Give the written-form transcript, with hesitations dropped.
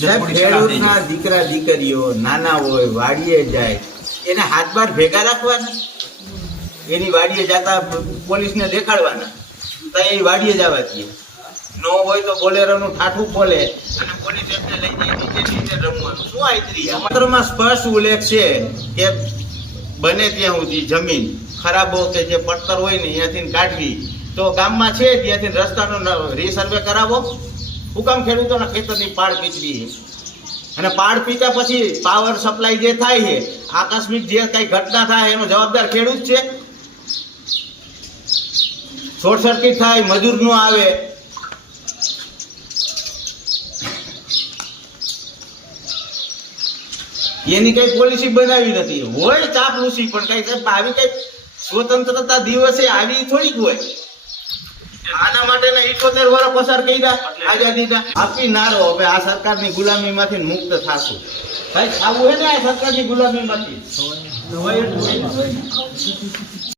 ખેડૂતના દીકરા દીકરીઓ નાના હોય વાડીએ જાય એને હાથ બાર ભેગા રાખવાના, એની વાડીએ જતા પોલીસને દેખાડવાના, તો એ વાડીએ જવા દઈએ. ન હોય તો બોલેરોનું ઠાઠું ખોલે અને પોલીસ એમને લઈ જાય નીચે રમવાનું. શું આઈતરી પત્રમાં સ્પષ્ટ ઉલ્લેખ છે કે બને ત્યાં સુધી જમીન ખરાબો કે જે પડતર હોય ને અહીંયાથી કાઢવી, તો ગામમાં છે ત્યાંથી રસ્તાનો રીસર્વે કરાવો. હું કામ ખેડૂતોના ખેતરની પાળ પીચવી? અને પાળ પીતા પછી પાવર સપ્લાય જે થાય છે, આકસ્મિક જે કઈ ઘટના થાય એનો જવાબદાર ખેડૂત છે. શોર્ટ સર્કિટ થાય, મજૂર નો આવે, એની કઈ પોલિસી બનાવી નથી. હોય ચાપલૂસી, પણ કઈ આવી કઈ સ્વતંત્રતા દિવસે આવી થોડીક હોય. આના માટેના 78 વર્ષ પસાર કર્યા આઝાદીના. આપી નારો હવે આ સરકારની ગુલામી માંથી મુક્ત થાશું. ભાઈ આવું હે ને આ સરકારની ગુલામી માંથી.